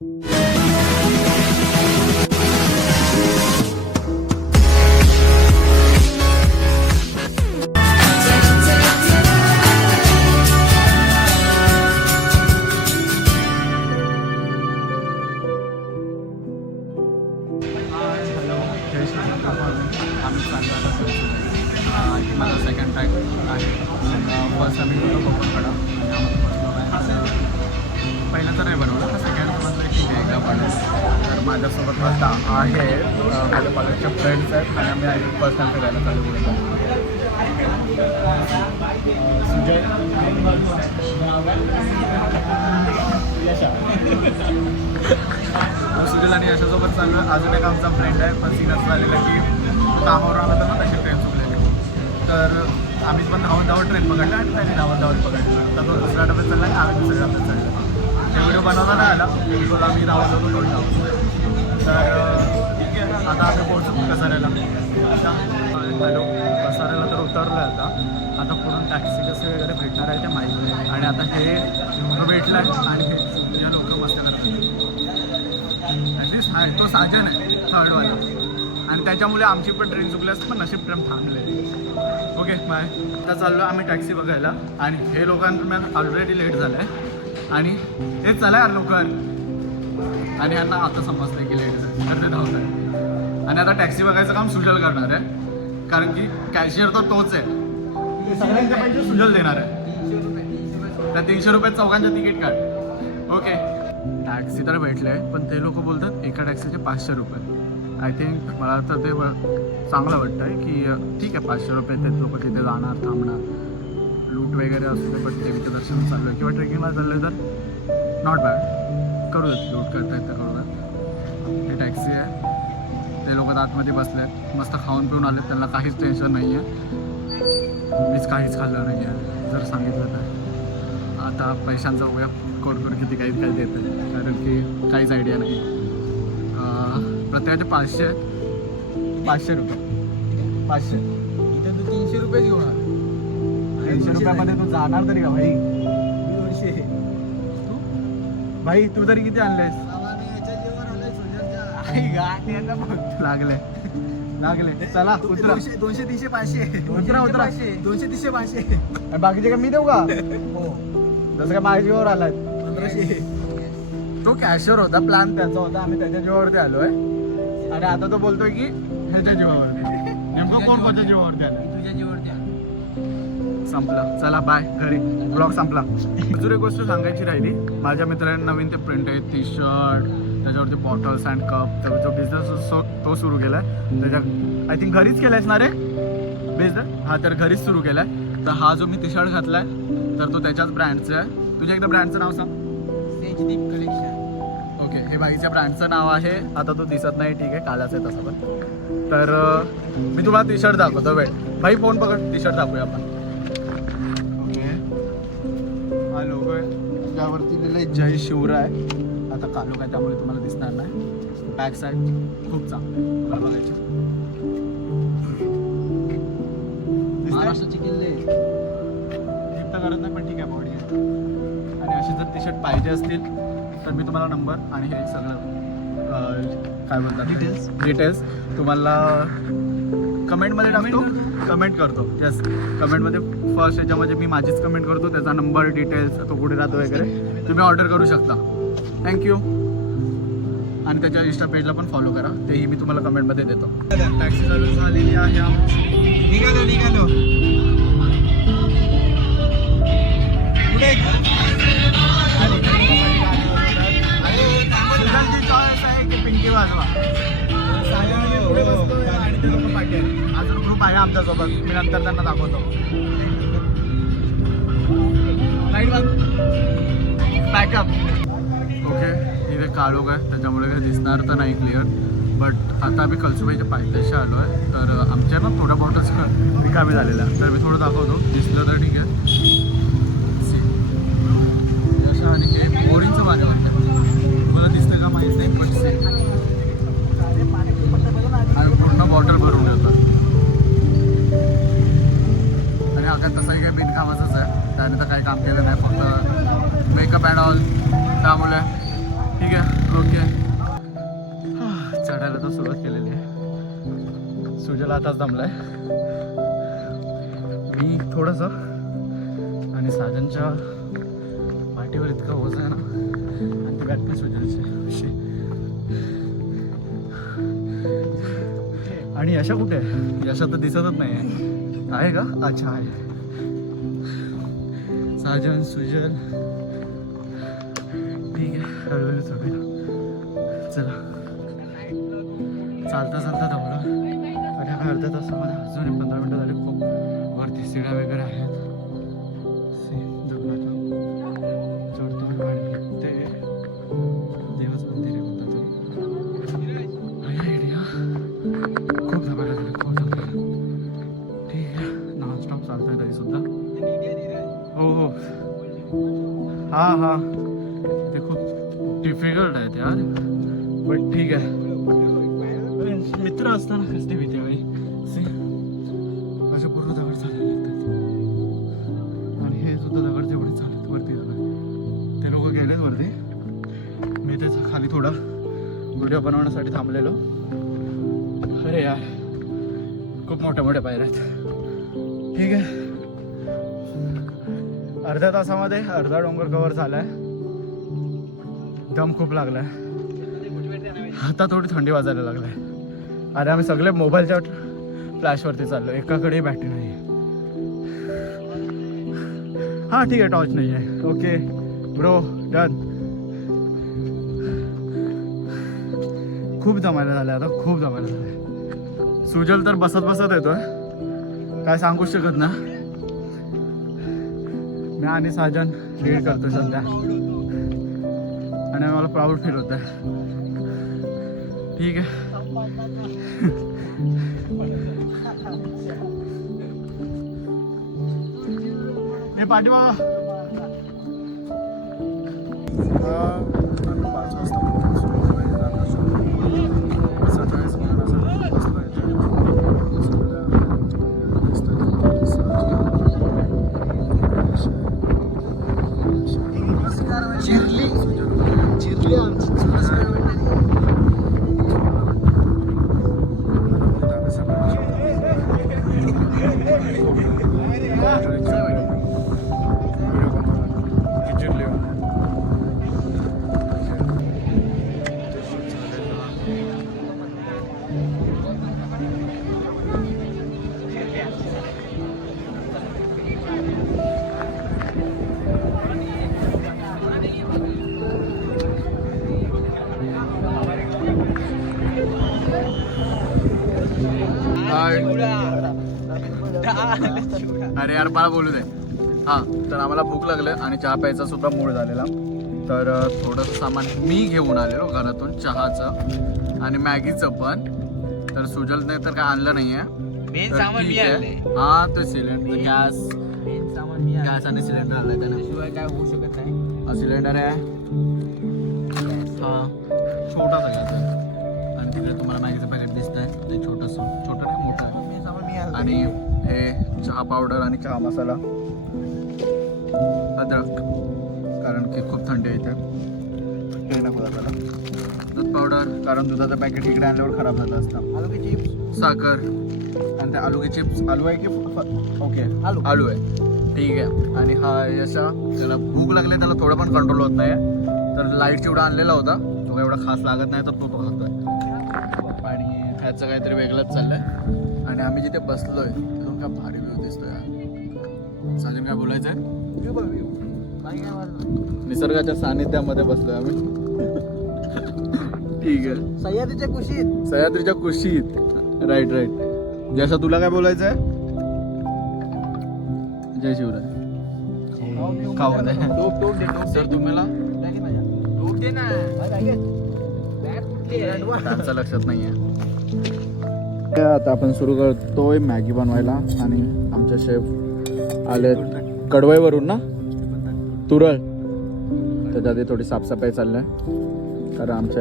माझा second track आहे. First आम्ही गेलो कोकणकडा पहिलं तर नाही बनवलं, तर सेकंड म्हटलं ठीक आहे एकदा बनवलं. तर माझ्यासोबत आता आहे माझ्या कॉलेजचे फ्रेंड्स आहेत आणि आम्ही फर्स्ट टाइम फिरायला चालू करू. सुजय सुजल आणि यशासोबत चालू आहे. अजून एक आमचा फ्रेंड आहे, पण सीन असं झालेलं की कामावर आला तर ना तशी ट्रेन चुकलेली. तर आम्ही पण धावत ट्रेन पकडलं आणि त्याने धावत पकडलं. तर तो दुसऱ्या डब्यात चालला आणि आम्ही दुसऱ्या डब्यात चाललो. ते व्हिडिओ बनवला नाही आला, बिलकुल आम्ही धावत होतो थोडी धावतो. तर ठीक आहे, आता आम्ही पोहोचू कसाऱ्याला. हॅलो, कसाऱ्याला तर उतरलो आहे आता पुढून टॅक्सी कसे वगैरे भेटणार आहे ते माहीत नाही. आणि आता हे भेटलं आहे आणि हे या लोक मस्त करतात. ॲटलिस्ट तो साजन आहे थर्डवाला आणि त्याच्यामुळे आमची पण ट्रेन चुकली असते, पण नशीब ट्रेन थांबले. Okay bye. आता चाललो आम्ही टॅक्सी बघायला आणि हे लोकांना ऑलरेडी लेट झालं आहे आणि हेच चाललं आहे लोकां आणि यांना आता समजतं की लेट झालं तर ते धावत आहे. आणि आता टॅक्सी बघायचं काम सुजल करणार आहे, कारण की कॅशियर तर तोच आहे. सगळ्यांच्या पैसे सुजल देणार आहे. त्या 300 रुपयात चौघांचं तिकीट काढ. ओके, टॅक्सी तर भेटले आहे, पण ते लोक बोलतात एका टॅक्सीचे 500 रुपये. आय थिंक मला तर ते चांगलं वाटतं आहे की ठीक आहे 500 रुपये ते लोक तिथे जाणार थांबणार लूट वगैरे असू दे, पण देवीचं दर्शन चालू आहे किंवा ट्रेकिंगला चाललं आहे तर नॉट बॅड, करू देत. लूट करता येतं करू देत. हे टॅक्सी आहे, ते लोक आतमध्ये बसले आहेत, मस्त खाऊन पिऊन आले, त्यांना काहीच टेन्शन नाही आहे. मीच काहीच खाल्लं नाही आहे जर सांगितलं तर. आता पैशांचा उपयोग कोण किती काही देतं कारण की काहीच आयडिया नाही. प्रत्येकाचे 500 रुपये 500 इथे तू 300 रुपये घेऊन 300 रुपयामध्ये तू जाणार तरी का भाई? 200 भाई तू तरी किती आणलेस? लागले चला उतरा. 200 300 500 उतरा 200 300 500 बाकीचे का मी देऊ का? हो जसं काय माझ्या जीवावर आलाय. 1500. तो कॅशियर होता, प्लॅन त्याचा होता, आम्ही त्याच्या जीवावरती आलोय आणि आता तो बोलतोय की ह्याच्या जीवावरती. नेमकं कोण कोणत्या जीवावरती आलं? तुझ्या जीवरती संपलं. चला बाय, घरी. ब्लॉग संपला. अजून एक गोष्ट सांगायची राहिली. माझ्या मित्राने नवीन ते प्रिंट आहे टी शर्ट, त्याच्यावरती बॉटल्स अँड कप, तर जो बिझनेस तो सुरू केला आहे. त्याच्या आय थिंक घरीच केला आहेस ना रे बिझनेस? हा, तर घरीच सुरू केला आहे. तर हा जो मी टी शर्ट घातला आहे तर तो त्याच्याच ब्रँडचा आहे. तुझ्या एकदा ब्रँडचं नाव सांग. सेजदीप कलेक्शन. ओके, हे बाईच्या ब्रँडचं नाव आहे. आता तो दिसत नाही, ठीक आहे, कालाच आहे तसं पण. तर मी तुम्हाला टी शर्ट दाखवतो. वेट भाई, फोन पकड, टी शर्ट दाखवूया आपण. ओके, हा लोगो आहे, त्यावरती लिहिलं आहे जय शिवराय. आता कालो काय त्यामुळे तुम्हाला दिसणार नाही. बॅक साईड खूप चांगलं आहे, तुम्हाला बघायचं. महाराष्ट्राचे किल्ले तर करत नाही, पण ठीक आहे, बॉडी आहे. आणि असे जर टी शर्ट पाहिजे असतील तर मी तुम्हाला नंबर आणि हे सगळं काय बोलतात डिटेल्स तुम्हाला कमेंटमध्ये टाकतो. कमेंट करतो. येस, कमेंटमध्ये फर्स्ट याच्यामध्ये मी माझीच कमेंट करतो, त्याचा नंबर डिटेल्स, तो कुठे राहतो वगैरे तुम्ही ऑर्डर करू शकता. थँक्यू. आणि त्याच्या इंस्टा पेजला पण फॉलो करा, तेही मी तुम्हाला कमेंटमध्ये देतो. टॅक्सी चालू झालेली आहे आमची. निघालो पुढे सुजालची चॉईस आहे की पिंकी वाजवा. पुढे बसतोय आणि ते लोक पाठी आहेत. अजून ग्रुप आहे आमच्यासोबत, मी नंतर त्यांना दाखवतो. बॅकअप. ओके, इथे काळोख आहे त्याच्यामुळे काही दिसणार तर नाही क्लिअर, बट आता आम्ही कळसुबाईच्या पायथ्याशी आलो आहे. तर आमच्या ना थोड्या बॉटल्स रिकामी झालेल्या, तर मी थोडं दाखवतो. दिसलं तर ठीक आहे. अशा आणि हे बोरिंगचं पाणी वाटतं, मला दिसतं का माहीत नाही, पण आणि पूर्ण बॉटल भरून येतात. आणि अगं तसाही काही बिनकामाचंच आहे, त्याने तर काही काम केलं नाही, फक्त मेकअप अँड ऑल. त्यामुळे ठीक आहे. आता सुरुवात केलेली आहे. सुजल आताच दमलाय, मी थोडंसं, आणि साजनच्या पाठीवर इतका ओझ आहे ना, आणि ती बॅट पण सुजलची विषय. आणि यशा कुठे आहे? यशा तर दिसतच नाही आहे का? अच्छा आहे. साजन, सुजल, ठीक आहे, हळूहळू चढूया. चला, चालता चालता दमलो आणि आम्ही अर्ध्या तासामध्ये अजून 15 मिनटं झाली. खूप वरती सिड्या वगैरे आहेत. चढतो आणि ते देवाचं मंदिर आहे कोणतं तरी. आयडिया खूप जबरदस्त झाली, खूप जबरदस्त. ठीक आहे, नॉनस्टॉप चालतोय तरी सुद्धा. हो हो, हां हां, ते खूप डिफिकल्ट आहे ते यार, बट ठीक आहे. मित्र असताना कसली भीती बाई. असे पूर्ण दगड चालायला लागतात, आणि हे सुद्धा दगड जेवढे चालत वरती जातात. ते लोक गेलेत वरती, मी त्याचा खाली थोडा व्हिडिओ बनवण्यासाठी थांबलेलो. अरे यार, खूप मोठ्या मोठ्या पायऱ्या आहेत. ठीक आहे, अर्ध्या तासामध्ये अर्धा डोंगर कव्हर झालाय. दम खूप लागलाय, आता थोडी थंडी वाजायला लागलाय. अरे आम्ही सगळे मोबाईलच्या फ्लॅशवरती चाललो, एकाकडे बॅटरी नाही आहे. हां ठीक आहे, टॉर्च नाही आहे. Okay bro, done. खूप जमायला झालं आता, खूप जमायला झालं. सुजल तर बसत बसत येतोय, काय सांगू शकत ना. मी आणि साजन लीड करतोय सध्या, आणि मला प्राऊड फील होत आहे. ठीक आहे, हे पाठी बघा. 5 वाजता चिरली आमची. अरे यार मला बोलू दे. हां, तर आम्हाला भूक लागलं आणि चहा प्यायचा सुद्धा मूड झालेला, तर थोडंसं सामान मी घेऊन आलेलो घरातून, चहाचं आणि मॅगीचं पण. तर सुजलने तर काय आणलं नाही आहे. मेन सामान मी आणलंय. हां, तो सिलेंडर, गॅस, मेन सामान मी गॅस आणि सिलेंडर आणलाय त्यानं. शिवाय काय होऊ शकत नाही. हा सिलेंडर आहे, हा छोटासा गॅस आहे, आणि तिकडे तुम्हाला मॅगीचं पॅकेट दिसतंय ते छोटंसं, छोटं नाही मोठं आहे. मेन सामान मी आणलंय. आणि हे चहा पावडर आणि चहा मसाला, अद्रक, कारण की खूप थंडी आहे इथे. हे नको त्याला. दूध पावडर, कारण दुधाचं पॅकेट इकडे आणल्यावर खराब झालं असतं. आलू की चिप्स, साखर, आणि ते आलू के चिप्स. आलू आहे की ओके आलू आहे, ठीक आहे. आणि हा अशा त्याला भूक लागली, त्याला थोडं पण कंट्रोल होत नाही, तर लाईट चिवडा आणलेला होता, तो एवढा खास लागत नाही, तर तो खातोय. आणि ह्याचं काहीतरी वेगळंच चाललंय. आणि आम्ही जिथे बसलोय तिथून काय भारी व्ह्यू दिसतोय यार. साजन काय बोलायचं आहे? निसर्गाच्या सानिध्यामध्ये बसलोय आम्ही. ठीक आहे, सह्याद्रीच्या कुशीत. सह्याद्रीच्या कुशीत. Right right. जसं तुला काय बोलायचं आहे? जय शिवराय. खाऊ दे. सर तुम्हाला त्यांचं लक्षात नाहीये. आता आपण सुरू करतोय मॅगी बनवायला, आणि आमचे शेफ आले कडवईवरून ना, तुरळ. त्याच्या आधी थोडी साफसफाई चाललंय, कारण आमचे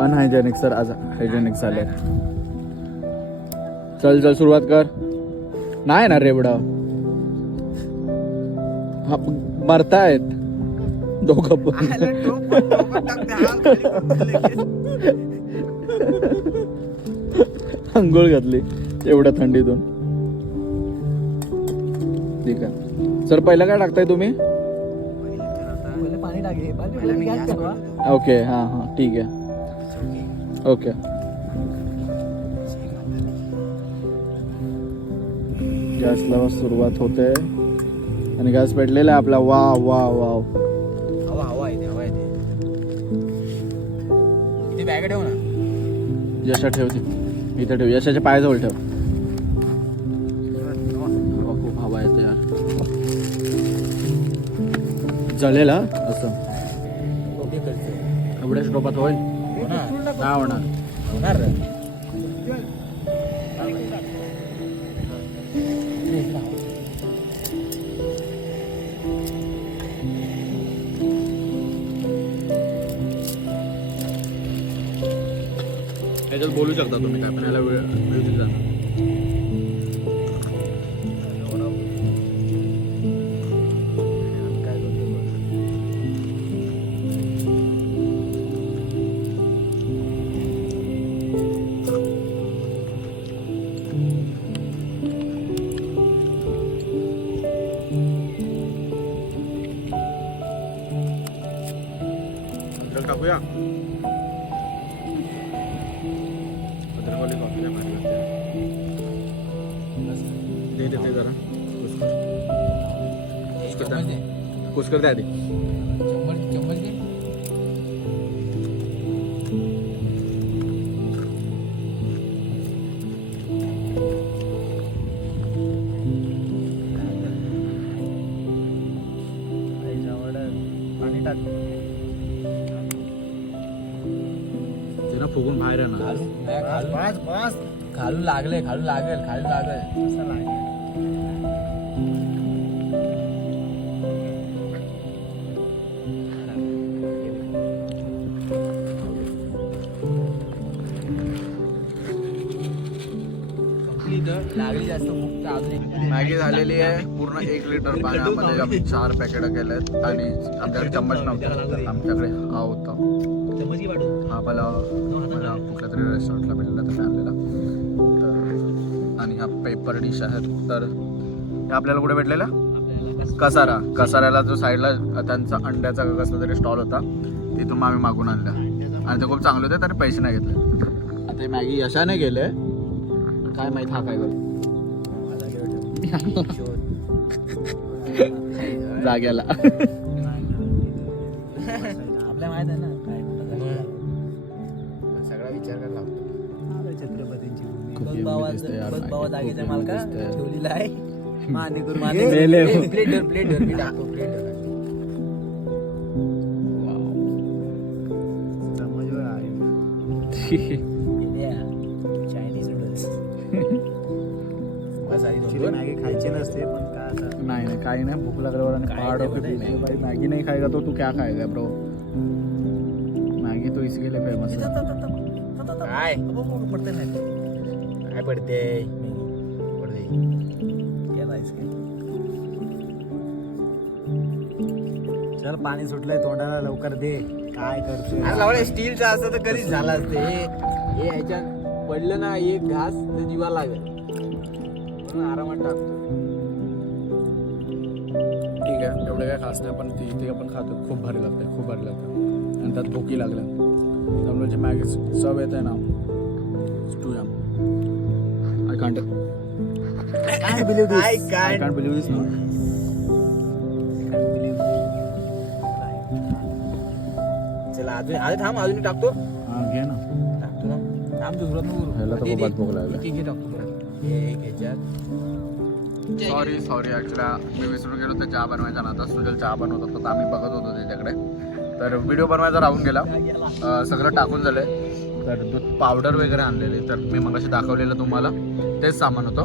अनहायजेनिक सर आज हायजेनिक झाले. चल चल सुरुवात कर. नाही ना रेवडा, हा मरतायत, दोघं पण. आयला टोपण टाकते, हा खाली पडतो लगेच. आंघोळ घातली एवढ्या थंडीतून. ठीक आहे सर, पहिला काय टाकताय तुम्ही? पहिले पाणी टाकले, पहिला मी गॅस करू. ओके हां हां ठीक आहे ओके. गॅसला सुरुवात होते आणि गॅस पेटलेला आहे आपला. वा वा वाव. हवा येते, हवा येते. ती बॅग ठेव ना. यशा ठेवते इथे ठेव, यशाच्या पायाजवळ ठेव. हवा खूप हवा येते यार. जळेल हा असं. ओके करते. एवढ्याच टोपात होईल? होणार. काय होणार? होणार रे. याच्यात बोलू शकता तुम्ही काय पण, याला म्युझिक जाणार. टाकूया अद्रकवाली कॉफी भारी लागते. ते जरा कुस्कर द्या आधी. चम्मच दे. पाणी टाक. ते ना फुगून बाहेर येणार. खालून लागले, खालून लागेल. असं लागेल. लागली जास्त मुक्त अजून एक. मॅगी झालेली आहे पूर्ण 1 लिटर पाण्यामध्ये. आम्ही 4 पॅकेट केलेत आणि आमच्याकडे चम्मच नव्हते, आमच्याकडे हा होता. हा मला कुठल्या तरी रेस्टॉरंटला भेटलेला तर आणलेला. तर आणि हा पेपर डिश आहेत. तर हे आपल्याला कुठे भेटलेला? कसाऱ्याला जो साईडला त्यांचा अंड्याचा कसला तरी स्टॉल होता, तिथून आम्ही मागून आणला आणि ते खूप चांगले होते. तरी पैसे नाही घेतले. आता हे मॅगी यशाने गेले, काय माहित हा काय करतो जाग्याला. आपल्या माहित आहे ना काय सगळा विचार करायला लागतो. छत्रपतींची भावा जागेचा मालका ठेवलेला आहे. माने करू प्लेट मी टाकतो. प्लेट समजवर आहे. Chinese noodles. मॅगी खायची नसते पण काय आता. नाही नाही काही नाही. भूक लागल्यावर आणि पहाड़ पे भाई मॅगी नहीं खाएगा तो तू क्या खाएगा ब्रो? मॅगी तो इसके लिए फेमस है. काय पडते नाही काय पडते चल. पाणी सुटलंय तोंडाला, लवकर दे. काय करतो स्टीलचं असं तर कधीच झालं असते. हे ह्याच्यात पडलं ना एक घास तर जीवा लागेल म्हणून आरामात टाकतो. ठीक आहे एवढं काय खास नाही, पण ते आपण खातो खूप भारी लागतं, खूप भारी लागतं. आणि त्यात भुकी लागल्या त्यामुळे जे मॅगी चव येते ना too yum. I can't believe this ना. चला अजून थांब, अजून टाकतो. हां घे ना. टाकतो ना. थांब दुसरं ह्याला तर खूपच भूक लागली. घे टाकतो परत. एक ह्याच्यात सॉरी ॲक्च्युली मी विसरून गेलो तर चहा बनवायचा नव्हता. सुजल चहा बनवत होता तर आम्ही बघत होतो त्याच्याकडे. तर व्हिडिओ बनवायचा राहून गेला. सगळं टाकून झालंय. तर दूध पावडर वगैरे आणलेले, तर मी मगाशी दाखवलेलं तुम्हाला तेच सामान होतं.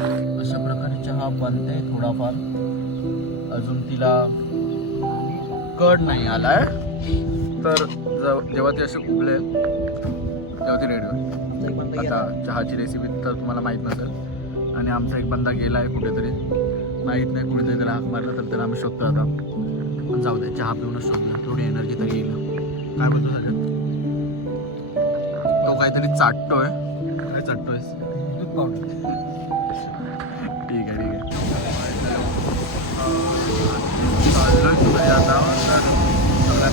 तर अशा प्रकारे चहा बनते थोडाफार. अजून तिला कड नाही आलाय. तर जेव्हा ते असे उबले तेव्हा ती रेडी होईल. आता चहाची रेसिपी तर तुम्हाला माहीत नसेल. आणि आमचा एक बंदा गेला आहे कुठेतरी, माहीत नाही कुठेतरी. त्याला हाक मारलं तर त्याला आम्ही शोधतो आता. जाऊ दे चहा पिऊनच शोधूया, थोडी एनर्जी तरी येईल. काय बोलतो सगळं? तो काहीतरी चाटतोय. काय चाटतोयस? दूध पावडर. ठीक आहे ठीक आहे. चाललोय तुम्ही आता तर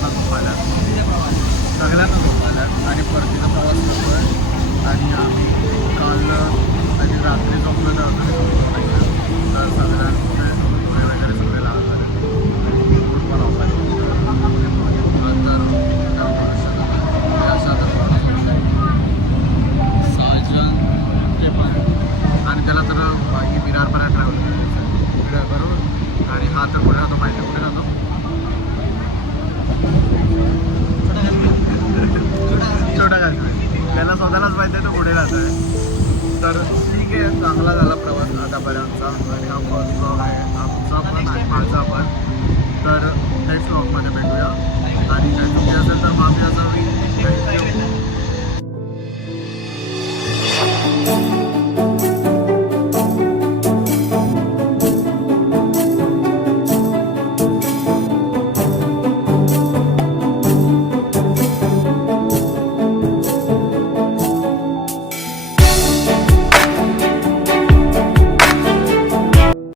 सगळ्यांना झोपायला आणि परतीचा प्रवास करतोय. आणि आम्ही काल रात्री झोपलो तर अजूनही झोपलो नाही. तर सगळ्यांना